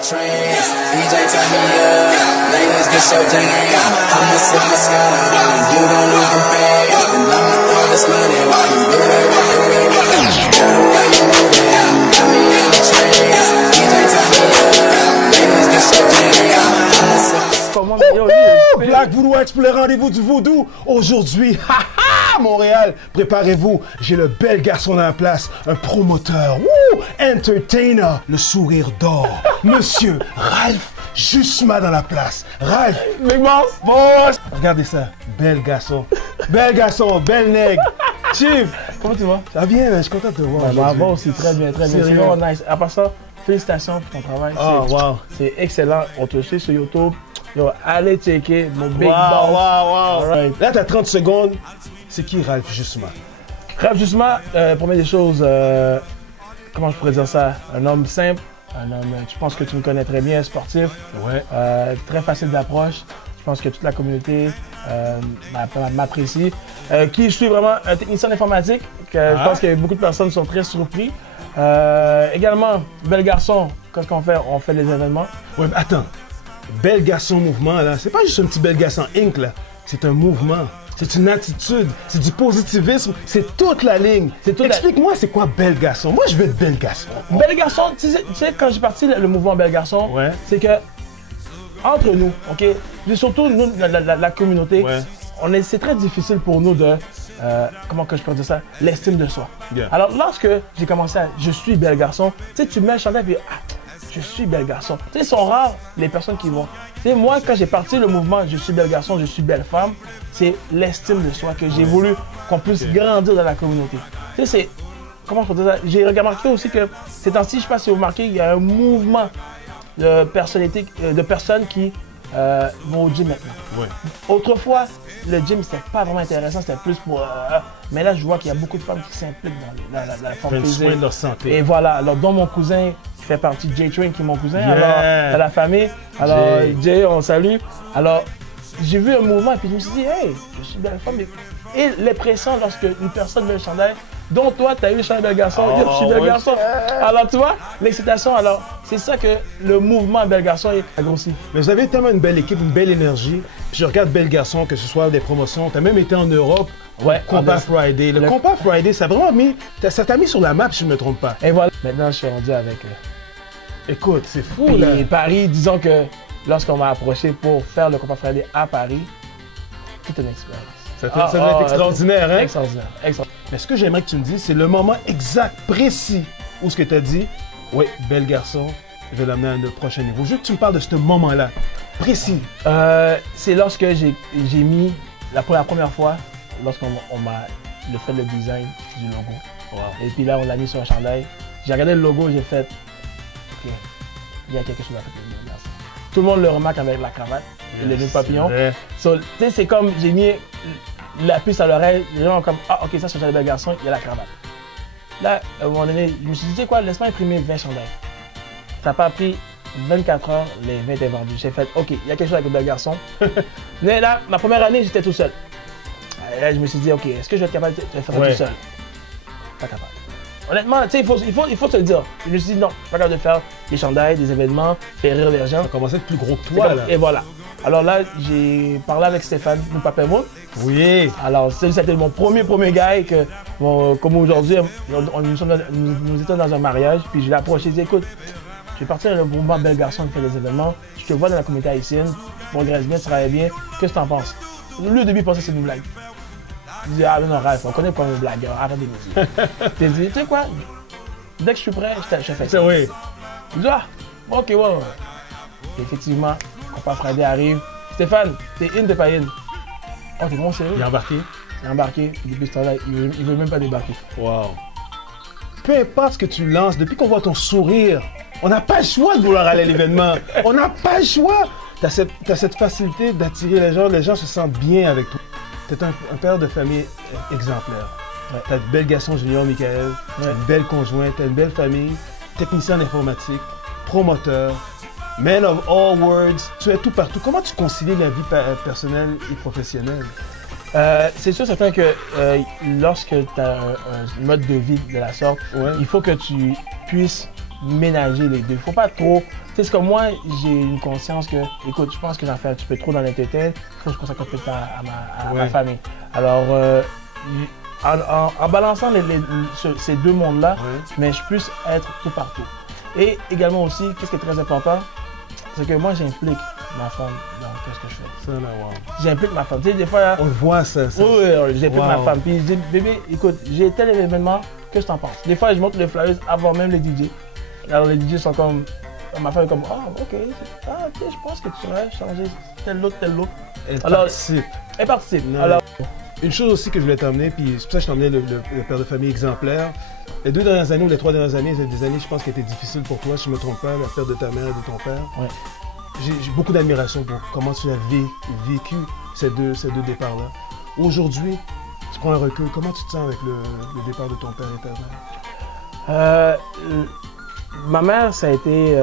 trance. DJ turn me up, ladies get your jam. I'ma sip my Scotty, you don't even pay. And I'ma throw this money while you do that right. Girl, the way you move it, got me in a trance. DJ turn me up, ladies get your jam. I'ma sip. Black Voodoo X pour le rendez-vous du Voodoo. Aujourd'hui, Montréal, préparez-vous. J'ai le bel garçon dans la place, un promoteur, entertainer, le sourire d'or. Monsieur Ralph Jusma dans la place. Ralph, Big Boss, boss. Regardez ça, bel garçon, bel nègre. Chief, comment tu vas? Ça va bien, je suis content de te voir. Moi aussi, très bien, très bien. C'est vraiment nice. À part ça, félicitations pour ton travail. Oh, wow. C'est excellent. On te suit sur YouTube. Yo, allez checker mon Big Boss. Wow. Right. Là, t'as 30 secondes. C'est qui Ralph Jusma? Ralph Jusma, première des choses, comment je pourrais dire ça? Un homme simple, un homme, je pense que tu me connais très bien, sportif, Ouais. très facile d'approche. Je pense que toute la communauté m'apprécie. Qui je suis vraiment un technicien d'informatique, que je pense que beaucoup de personnes sont très surpris. Également, bel garçon, quand on fait les événements. Ouais, mais attends. Bel garçon mouvement, là, c'est pas juste un petit bel garçon Inc, là. C'est un mouvement. C'est une attitude, c'est du positivisme, c'est toute la ligne. Explique-moi, c'est quoi bel garçon? Moi, je veux être bel garçon. Bel garçon, tu sais, quand j'ai parti le mouvement bel garçon, Ouais. c'est que entre nous, ok, et surtout nous, la communauté, Ouais. c'est très difficile pour nous de, comment que je peux dire ça, l'estime de soi. Yeah. Alors lorsque j'ai commencé à, je suis bel garçon, tu sais, tu mets le chandail et puis, je suis bel garçon. Tu sais, ils sont rares les personnes qui vont. Tu sais, moi, quand j'ai parti le mouvement je suis bel garçon, je suis belle femme, c'est l'estime de soi que j'ai voulu qu'on puisse grandir dans la communauté. Tu sais, c'est, comment je peux dire ça, j'ai remarqué aussi que ces temps-ci, je ne sais pas si vous remarquez, il y a un mouvement de personnalité, de personnes qui vont au gym maintenant. Ouais. Autrefois, le gym, c'était pas vraiment intéressant, c'était plus pour... mais là, je vois qu'il y a beaucoup de femmes qui s'impliquent dans la forme Prennent physique. soin de leur santé. Et voilà, alors dont mon cousin fait partie de J-Train, qui est mon cousin, Yeah. alors, dans la famille. Alors, Jay. Jay, on salue. Alors, j'ai vu un mouvement et puis je me suis dit, hey, je suis belle femme. Et l'impression lorsque une personne met le chandail, dont toi, tu as eu le chandail de garçon, je suis bel garçon. Alors, tu vois, l'excitation, alors, c'est ça que le mouvement bel garçon a grossi. Mais vous avez tellement une belle équipe, une belle énergie. Puis je regarde Bel Garçon, que ce soit des promotions. Tu as même été en Europe. Ouais, Combat Friday. Le Combat Friday, ça a vraiment mis. Ça t'a mis sur la map, si je ne me trompe pas. Et voilà, maintenant, je suis rendu avec Écoute, c'est fou, là. Et Paris, disons que lorsqu'on m'a approché pour faire le Combat Friday à Paris, toute une expérience. Ça doit être extraordinaire, hein? Extraordinaire. Mais ce que j'aimerais que tu me dises, c'est le moment exact, précis, où ce que tu as dit, oui, bel garçon, je vais l'amener à un prochain niveau. Je veux que tu me parles de ce moment-là, précis. C'est lorsque j'ai mis, la première fois, lorsqu'on m'a fait le design du logo. Wow. Et puis là, on l'a mis sur un chandail. J'ai regardé le logo, j'ai fait, OK, il y a quelque chose à faire avec le garçon. Tout le monde le remarque avec la cravate, les nœuds papillons. So, tu sais, c'est comme, j'ai mis la puce à l'oreille, les gens ont comme, ah, OK, ça, c'est un bel garçon, il y a la cravate. Là, à un moment donné, je me suis dit, tu sais quoi, laisse-moi imprimer 20 chandails. Ça n'a pas pris 24 heures, les 20 étaient vendus. J'ai fait, OK, il y a quelque chose avec le bel garçon. Mais là, ma première année, j'étais tout seul. Là, je me suis dit, OK, est-ce que je vais être capable de faire ça tout seul? Pas capable. Honnêtement, tu sais, il faut se le dire. Je me suis dit, non, je suis pas capable de faire des chandails, des événements, faire rire les gens. Ça commençait à être plus gros que toi, là. Et voilà. Alors là, j'ai parlé avec Stéphane, mon papa et moi. Oui. Alors, c'était mon premier gars que, bon, comme aujourd'hui, nous étions dans un mariage, puis je l'ai approché, j'ai dit, écoute, je vais partir dans le mouvement Bel Garçon qui fait des événements, je te vois dans la communauté haïtienne, tu progresses bien, tu travailles bien, qu'est-ce que tu en penses? Lui, au début, il pensait que c'était une blague. Il dit, ah non, Ralph, on connaît pas une blague, arrête de me dire. J'ai dit, tu sais quoi, dès que je suis prêt, je fais ça. Oui. Il dit, ah, ok, ouais. Et effectivement, Combat Friday arrive. Stéphane, t'es in, t'es pas in? Oh, t'es bon sérieux? Il est embarqué. Il est embarqué, puis depuis ce temps-là, il veut même pas débarquer. Wow. Peu importe ce que tu lances, depuis qu'on voit ton sourire, on n'a pas le choix de vouloir aller à l'événement. On n'a pas le choix. T'as cette facilité d'attirer les gens se sentent bien avec toi. T'es un père de famille exemplaire. Ouais. T'as de bel garçon Junior Michael, t'as une belle conjointe, t'as une belle famille, technicien en informatique, promoteur, man of all words, tu es tout partout. Comment tu concilies la vie personnelle et professionnelle? C'est sûr certain que lorsque tu as un mode de vie de la sorte, il faut que tu puisses ménager les deux. Faut pas trop. Tu sais, c'est comme moi, j'ai une conscience que, écoute, je pense que j'en fais un petit peu trop dans l'entertainment. Il faut que je consacre un peu de temps à ma famille. Alors, en balançant ces deux mondes-là, mais je puisse être tout partout. Et également aussi, qu'est-ce qui est très important, c'est que moi, j'implique ma femme dans ce que je fais. J'implique ma femme. Tu sais, des fois... On voit ça. Oui, j'implique ma femme. Puis je dis, bébé, écoute, j'ai tel événement, qu'est-ce que t'en penses? Des fois, je montre les flyers avant même les DJ. Alors les DJ sont comme... Ma femme est comme, ah, ok, tu sais, je pense que tu devrais changer tel look. Elle participe. Elle participe. Alors, une chose aussi que je voulais t'emmener, puis c'est pour ça que je t'emmenais le père de famille exemplaire. Les 2 dernières années ou les 3 dernières années, c'est des années, je pense, qui étaient difficiles pour toi, si je ne me trompe pas, la perte de ta mère et de ton père. Ouais. J'ai beaucoup d'admiration pour comment tu as vécu ces deux départs-là. Aujourd'hui, tu prends un recul, comment tu te sens avec le départ de ton père et ta mère? Ma mère, ça a été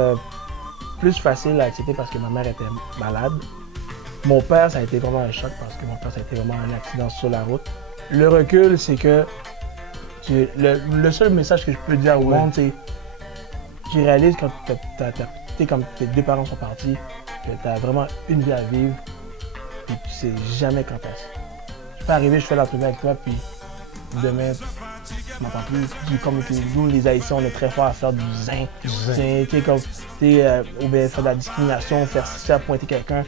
plus facile à accepter parce que ma mère était malade. Mon père, ça a été vraiment un choc parce que mon père, ça a été vraiment un accident sur la route. Le recul, c'est que le seul message que je peux dire au monde, c'est tu réalises quand quand tes deux parents sont partis, que tu as vraiment une vie à vivre, puis tu sais jamais quand est-ce. Je peux arriver, je fais l'entrevue avec toi, puis demain, je m'entends plus. Puis comme nous, les Haïtiens, on est très forts à faire du zin. Tu sais, comme, ou bien faire de la discrimination, faire pointer quelqu'un.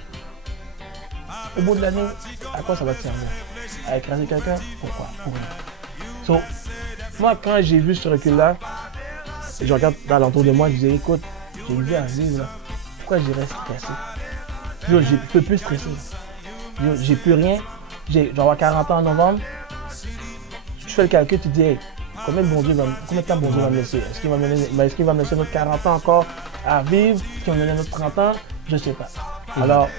Au bout de l'année, à quoi ça va te servir? À écraser quelqu'un? Pourquoi? Pour rien. Moi, quand j'ai vu ce recul-là, je regarde dans l'entour de moi, je disais, écoute, j'ai une vie à vivre, là. Pourquoi j'irais stresser? Je ne peux plus stresser. J'ai plus rien. Je vais avoir 40 ans en novembre. Tu fais le calcul, tu te dis, hey, combien de temps bon Dieu va me laisser? Est-ce qu'il va me laisser notre 40 ans encore à vivre? Est-ce qu'il va me donner notre 30 ans? Je ne sais pas. Alors,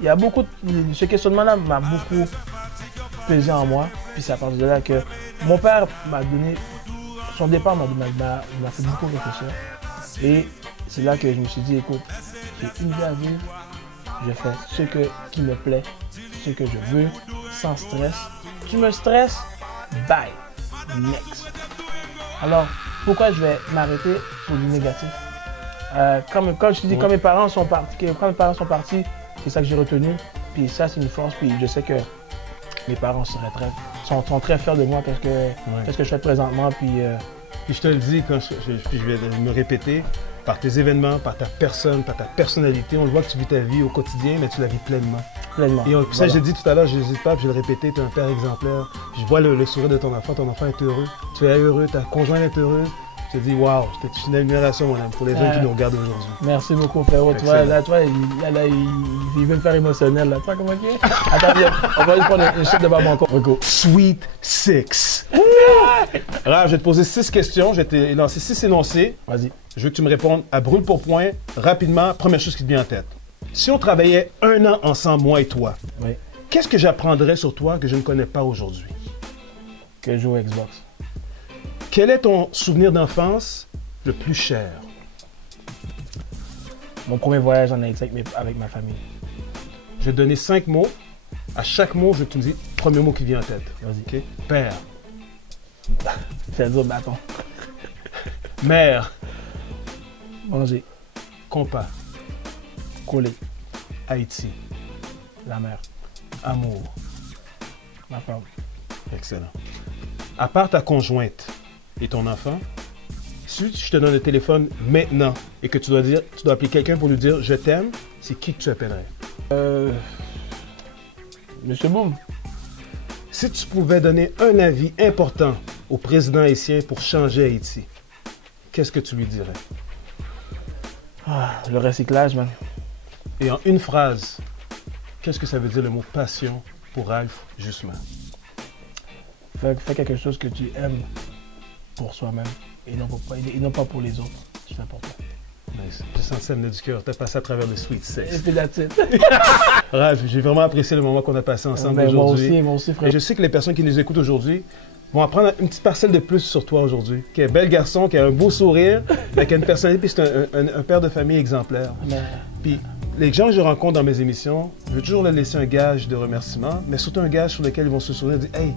il y a beaucoup ce questionnement-là m'a beaucoup pesé en moi. Puis c'est à partir de là que mon père m'a donné, son départ m'a fait beaucoup réfléchir. Et c'est là que je me suis dit, écoute, j'ai une vie à vivre, je fais ce qui me plaît, ce que je veux, sans stress. Tu me stresses, bye, next. Alors, pourquoi je vais m'arrêter pour du négatif? Quand je te dis, quand mes parents sont partis, c'est ça que j'ai retenu. Puis ça, c'est une force. Puis je sais que mes parents sont très fiers de moi parce que je fais présentement. Puis je te le dis, je vais me répéter, par tes événements, par ta personne, par ta personnalité, on le voit que tu vis ta vie au quotidien, mais tu la vis pleinement. Et ça, j'ai dit tout à l'heure, je n'hésite pas, puis je vais le répéter, tu es un père exemplaire. Je vois le sourire de ton enfant est heureux, tu es heureux, ta conjointe est heureuse. Je te dis, waouh, c'est une admiration, mon âme, pour les gens qui nous regardent aujourd'hui. Merci beaucoup, frérot. Tu vois, il veut me faire émotionnel. Là. Tu vois comment il est? Attends, on va juste prendre une chute de barbe encore. Sweet Six. Raph, je vais te poser 6 questions. Je vais te lancer 6 énoncés. Vas-y. Je veux que tu me répondes à brûle pour point, rapidement. Première chose qui te vient en tête. Si on travaillait 1 an ensemble, moi et toi, qu'est-ce que j'apprendrais sur toi que je ne connais pas aujourd'hui? Que je joue au Xbox. Quel est ton souvenir d'enfance le plus cher? Mon premier voyage en Haïti avec ma famille. Je vais te donner 5 mots. À chaque mot, je veux que tu me dises le premier mot qui vient en tête. Vas-y. Okay? Père. C'est dire bâton. Mère. Manger. Compas. Coller. Haïti. La mer. Amour. Ma femme. Excellent. À part ta conjointe et ton enfant, si je te donne le téléphone maintenant et que tu dois appeler quelqu'un pour lui dire « je t'aime », c'est qui que tu appellerais? Monsieur Boom. Si tu pouvais donner un avis important au président haïtien pour changer Haïti, qu'est-ce que tu lui dirais? Le recyclage, man. Et en une phrase, qu'est-ce que ça veut dire le mot passion pour Ralph Jusman? Fais quelque chose que tu aimes pour soi-même et non pas pour les autres. C'est important. Nice. J'ai senti ça venir du cœur. Tu as passé à travers le Sweet Six. Et puis la titre. Ralph, j'ai vraiment apprécié le moment qu'on a passé ensemble aujourd'hui. Moi aussi, frère. Et je sais que les personnes qui nous écoutent aujourd'hui vont apprendre une petite parcelle de plus sur toi aujourd'hui. Qui est un bel garçon, qui a un beau sourire, mais qui a une personnalité, puis c'est un père de famille exemplaire. Puis les gens que je rencontre dans mes émissions, je veux toujours leur laisser un gage de remerciement, mais surtout un gage sur lequel ils vont se souvenir et dire « Hey,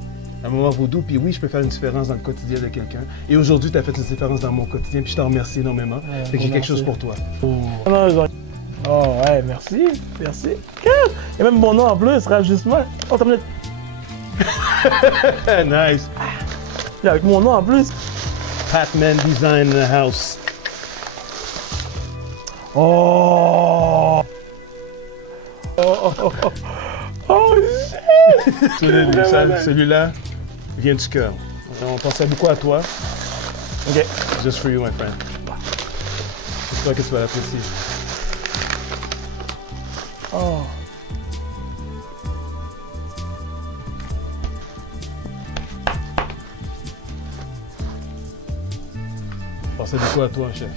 Un moment vaudou, puis oui, je peux faire une différence dans le quotidien de quelqu'un. Et aujourd'hui, tu as fait une différence dans mon quotidien, puis je t'en remercie énormément. Fait que j'ai quelque chose pour toi. Oh ouais, merci, merci. Il y a même mon nom en plus, Rajusma. Oh, t'as minute. Nice. Avec mon nom en plus. Patman Design in the house. Oh. Oh shit. Celui-là vient du cœur. On pensait beaucoup à toi. Ok. Just for you, my friend. J'espère que tu vas l'apprécier. Oh. On pensait beaucoup à toi, chef.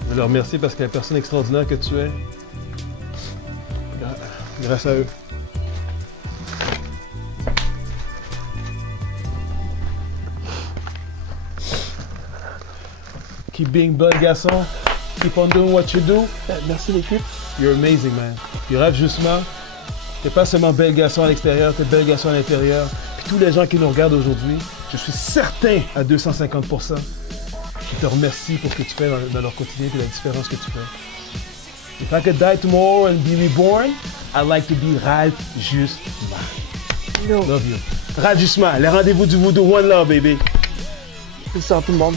Je veux leur remercier parce que la personne extraordinaire que tu es, grâce à eux. Keep being bel garçon. Keep on doing what you do. Merci l'équipe. You're amazing, man. Puis Raf, justement, t'es pas seulement bel garçon à l'extérieur, t'es bel garçon à l'intérieur. Puis tous les gens qui nous regardent aujourd'hui, je suis certain à 250% qu'ils te remercient pour ce que tu fais dans leur quotidien et la différence que tu fais. If I could die tomorrow and be reborn, I'd like to be Ralph Jusma. Love you. Ralph Jusma, les rendez-vous du Voodoo. One love, baby. C'est ça tout le monde.